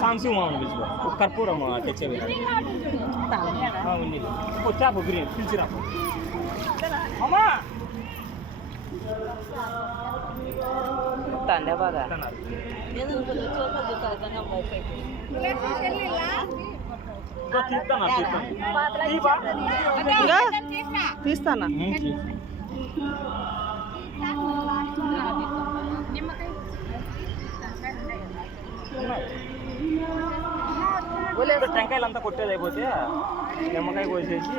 సాంసి కర్పూరం తెచ్చేవి ఉంది వచ్చాపు గ్రీన్ పిలిచిరా అమ్మా తండే బాగా తీస్తానా టెంకాయలు అంతా కొట్టేది అయిపోతే నిమ్మకాయ కోసేసి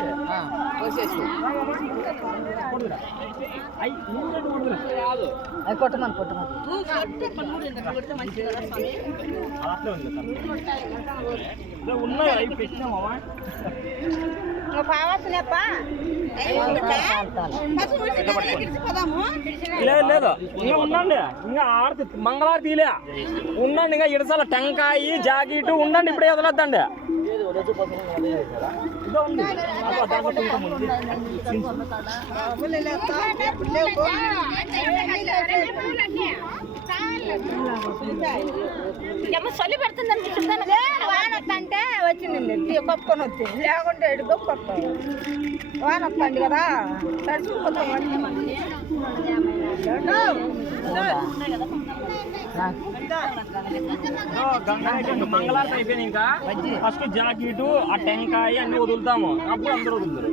అది కొట్టమని అట్లే ఉంది ఉన్నాయి అవి పెట్టినామా లేదు లేదు ఇంకా ఉండండి ఇంకా ఆరతి మంగళారతి తీలే ఉండండి ఇంకా ఇడసాల టెంకాయ జాకెట్ ఉండండి ఇప్పుడే వదలొద్దండి ఇదో ఉంది చలి పెడుతుందని వాన వస్తంటే వచ్చిందండి కొప్పుకొని వచ్చింది లేకుంటే ఎడుకో కొప్ప వాన వస్తుంది కదా తడిచిపోతాం మంగళారతి అయిపోయింది ఇంకా ఫస్ట్ జాకెట్ ఆ టెంకాయ అన్ని వదులుతాము అప్పుడు అందరూ వదులుతారు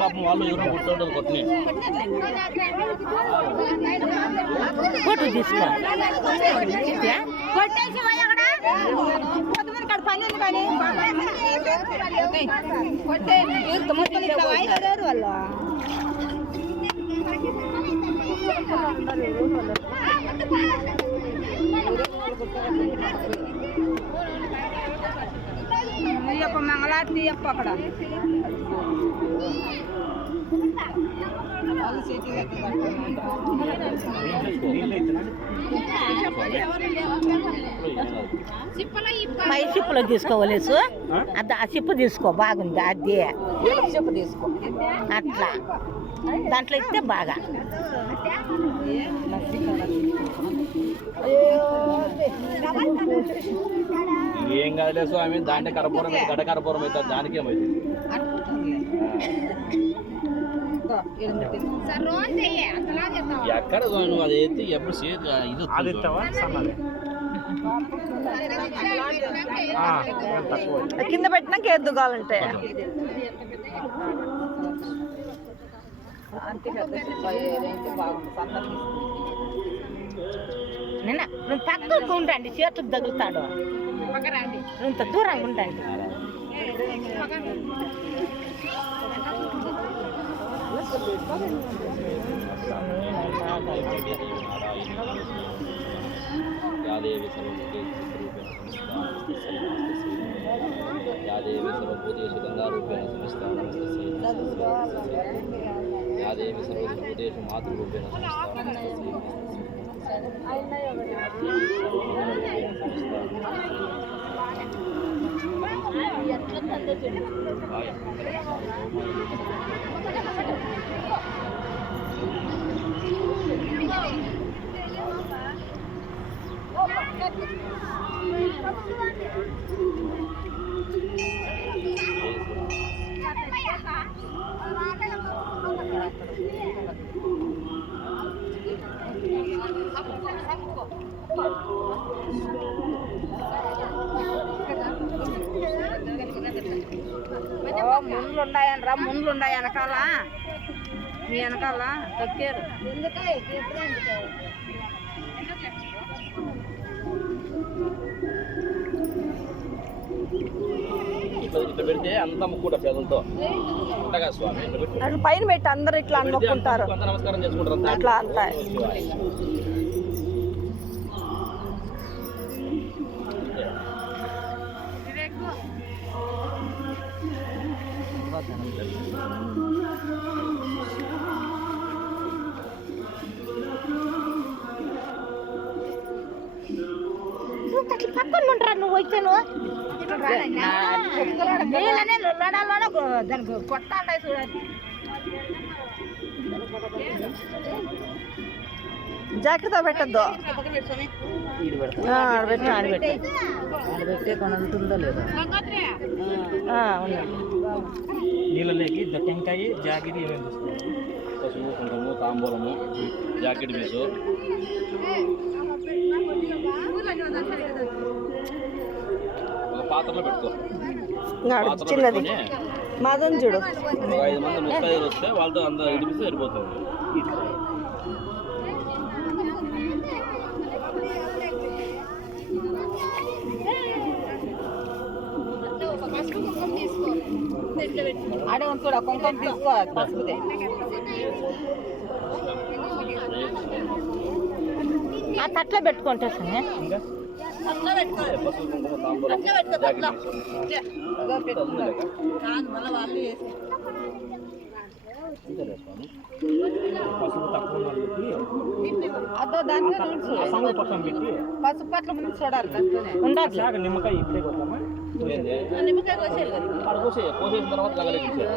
పాపం వాళ్ళు ఎవరో కొట్టుకోవడం కొట్టినాయి ఫోటో తీసుకో పని ఉంది కానీ వాళ్ళు అయ్యప్ప మంగళారతి అప్ప అక్కడ మై చిప్పులో తీసుకోవలేసు అది ఆ చిప్పు తీసుకో బాగుంది అది చిప్పు తీసుకో అట్లా దాంట్లో ఇస్తే బాగా ఏం కాదులే స్వామి దాంట్లో కర్పూరం గడ్డ కర్పూరం అయితే దానికి ఏమైంది ఎక్కడ నువ్వు అది అయితే ఎప్పుడు ఇది అది కింద పెట్టినాక ఎద్దు కావాలంటే నిన్న నువ్వు పక్కకు ఉంటాండి చేతులకు తగులుతాడు ఇంత దూరంగా ఉంటాండి యాదేవి సర్వభూతేషు గంగారూపేణ సమస్త యాదేవి సర్వభూతేషు మాతృరూపేణ ముండ్లు ఉన్నాయనరా ముండ్లు ఉన్నాయి వెనకాల మీ వెనకాల తొక్కారు పెడితే అంత ముక్కుట పేదలతో స్వామి పైన పెట్టి అందరు ఇట్లా అనుకుంటారు నమస్కారం చేసుకుంటారు అట్లా అంతా అట్లా పక్కన ఉంటారా నువ్వు వచ్చాను నీళ్ళనే లడాలోనే దానికి కొట్టాలి చూడండి. జాగ్రత్త పెట్టద్దు, ఆడబెట్టే కొనంతుందో లేదో. నీళ్ళలోకి టెంకాయ జాకెట్ ఏమేమి పసుపు కుంకుమ తాంబూలము జాకెట్ పీసు ఒక పాత్రలో పెట్టుకో. చిన్నది మాదం చూడు. ఒక 5 మంది ముత్తైదులు వస్తే వాళ్ళతో అంత ఇడిపిస్తే సరిపోతుంది. ఆడే చూడ కుంకుమ తీసుకో పసుపుదే. ఆ తట్లో పెట్టుకుంటా స్వామి. పసుపు కుంకుమ తాంబూలం జాకెట్ పీసు పసుపు తక్కువ అదో దాంట్లో సంగుడు పక్కన పెట్టి పసుపు పట్ల ముందు చూడాలి. ఉండాలి. శాఖ నిమ్మకాయ ఇప్పుడే కొడతామా? నిమ్మకాయ కోసేయాలి కదా. అక్కడ కోసేసిన తర్వాత కలగలిగించారు.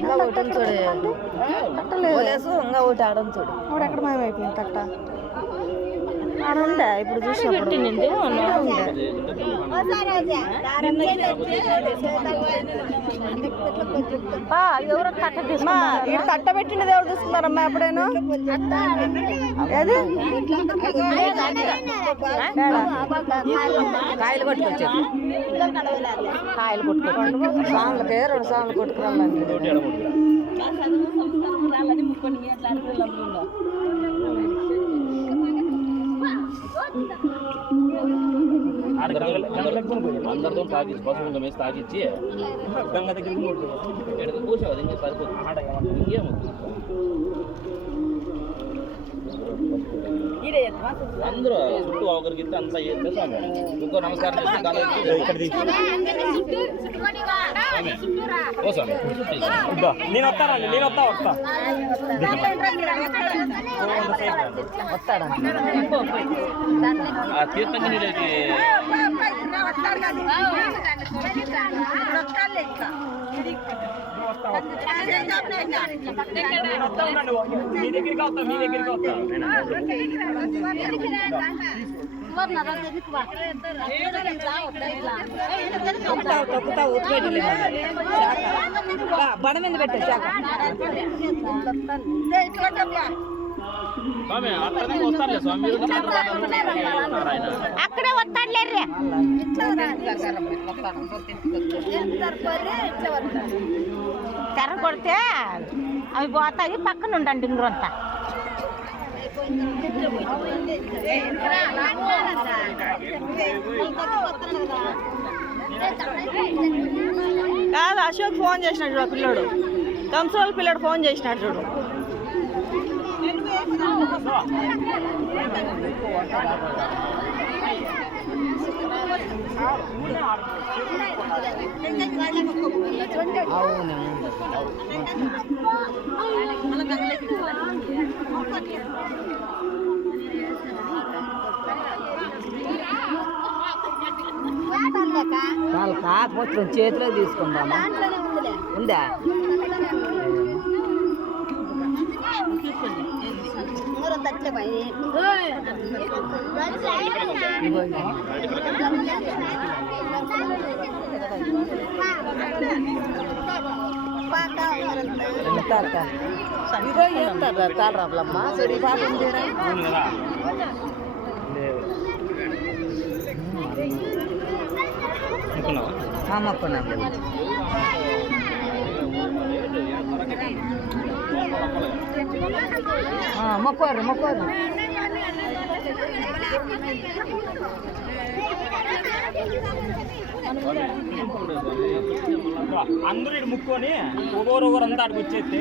ఇంకా ఒకటి చూడు, వదిలేసు ఇంకా ఒకటి ఆడడం చూడు. ఆవిడ ఎక్కడ మాయమైపోయింది తట్ట ఆడ ఉందా ఇప్పుడు చూసినప్పుడు పెట్టింది ఎవరో తట్ట తీసుకున్నారు. ఈ తట్ట పెట్టినది ఎవరు తీసుకున్నారమ్మా ఎప్పుడైనా? ఏది కాయలు కొట్టుకొచ్చారు. కాయలు కొట్టుకోండి సాంగ్లకే 2 సాంగ్లు కొట్టుకురాలండి. అందరితో తాగించి పసుపు కుంకుమ వేసి తాగించి గంగ దగ్గర ఎక్కడికి కూర్చోవు. అది ఇంకా సరిపోతుంది. ఇంకేమవుతుంది? అందరూ చుట్టూ ఒకరికి ఇస్తే అంతా చేస్తే స్వామి ఇంకో నమస్కారం చేస్తే కాలు ఓ స్వామి నేను వస్తానండి, నేను వస్తా ఆ తీర్థంగా నీళ్ళకి మీ దగ్గరికి వస్తా, మీ దగ్గరికి వస్తా. బడ మీద పెట్టే శాఖ స్వామి అక్కడే వస్తారులే స్వామి మీరు అక్కడే వస్తాడులేర్రే. తెర కొడితే అవి పోతాయి. పక్కన ఉండండి ఇంగురంతా. కాదు అశోక్ ఫోన్ చేసినాడు చూడు పిల్లోడు. కంసోల్ పిల్లోడు ఫోన్ చేసినాడు చూడు. వాళ్ళు కాకపోతే చేతిలో తీసుకుందామా? ఉందా? తాళరాపులమ్మా సరి మొక్కున్నా మొక్కోరు మొక్కోరు. అందరూ ఇటు ముక్కొని ఒకరు అంతా అక్కడికి వచ్చేస్తే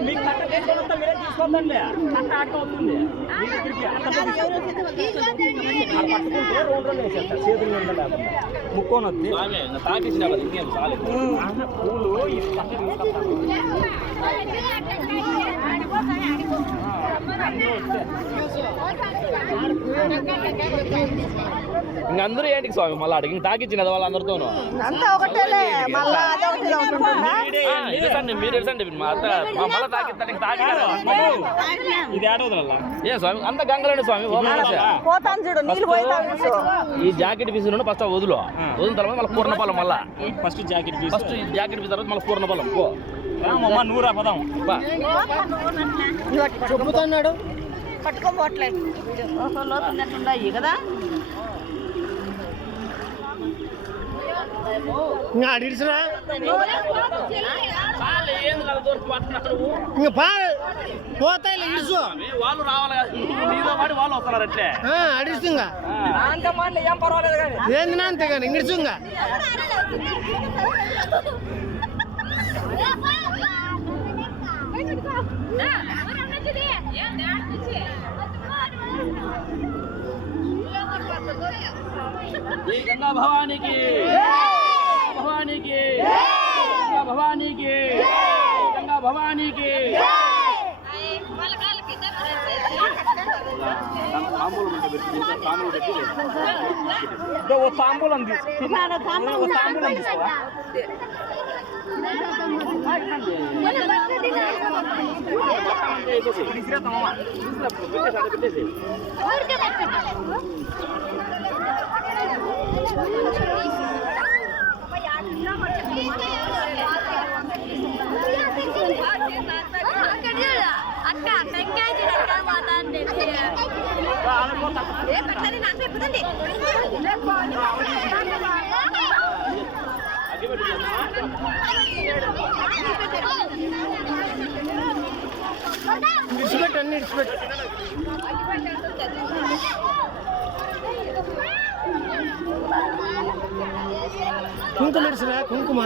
మీకు కట్ట తీసుకొని మీరే తీసుకోవద్దండి కట్ట ఆట అవుతుంది మీ దగ్గరికి పట్టుకుంటే రోడ్డు వేసేస్తారు చేతులు నిండా లేకుండా ముక్కోని వద్ది తాకిచ్చిన ఇంకేం చాలు పూలు ఈ కట్ట ఇంక అందరూ ఏంటికి స్వామి మళ్ళీ అడిగి తాకిచ్చిన వాళ్ళందరితోనూ అంతా ఒకటేలే మళ్ళా అదొకటి ఉంటుందా ఇదండి మీరు ఎడసండి మళ్ళీ తాకిస్తానికి తాకి ఇది ఆడవదల్లా ఏ స్వామి అంత గంగలండి స్వామి పోతాను చూడు నీళ్ళు పోతాను ఈ జాకెట్ పీస్ ఫస్ట్ వదిలిన తర్వాత మళ్ళీ పూర్ణపాలెం మళ్ళా ఫస్ట్ జాకెట్ పీస్ ఫస్ట్ ఈ జాకెట్ పీస్ తర్వాత మళ్ళీ పూర్ణపాలెం పో రామమ్మ నూరా పదాం చెబుతున్నాడు పట్టుకోబోట్లే లోతున్నట్టున్నాయి కదా ఇంకా అడిగిరా ఇంకా పోతాయి ఇడుసు వాళ్ళు రావాలి నీతో పాటు వాళ్ళు వస్తున్నారు అట్లే అడిస్తుంగా అంత మాటలు ఏం పర్వాలేదు కానీ ఏంది నా అంతే కానీ ఇంగిడుచుంగా గంగా భవానికి భవానికి గంగా భవానికి గంగా భవానికి ఓ తాంబూలం తీసుకో తాంబూలం తీసుకో అక్క టెంకాయ అక్క మాట్లాడండి ఇడిచిపెట్టు అన్ని ఇడిచిపెట్టు కుంకుమ ఇడిసిరా కుంకుమ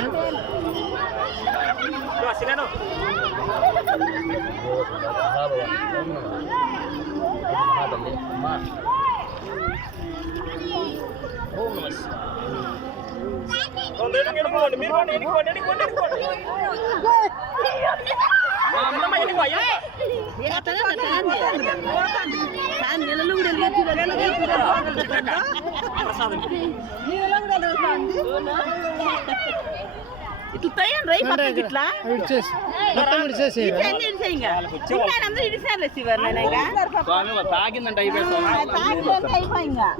ఇట్లా తయారు రై పక్కకి ఇట్లా ఇడిచేసి మొత్తం ఇడిచేసి అందరూ ఇడిసారులే శివర్ స్వామి తాగిందంటే అయిపోయింది అయిపోయిందా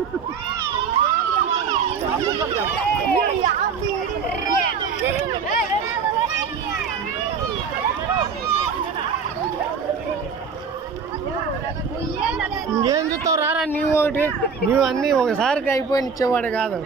ఇంకేం చూస్తావు రారా నీవు ఒకటి నీవు అన్నీ ఒకసారికి అయిపోయి ఇచ్చేవాడు కాదు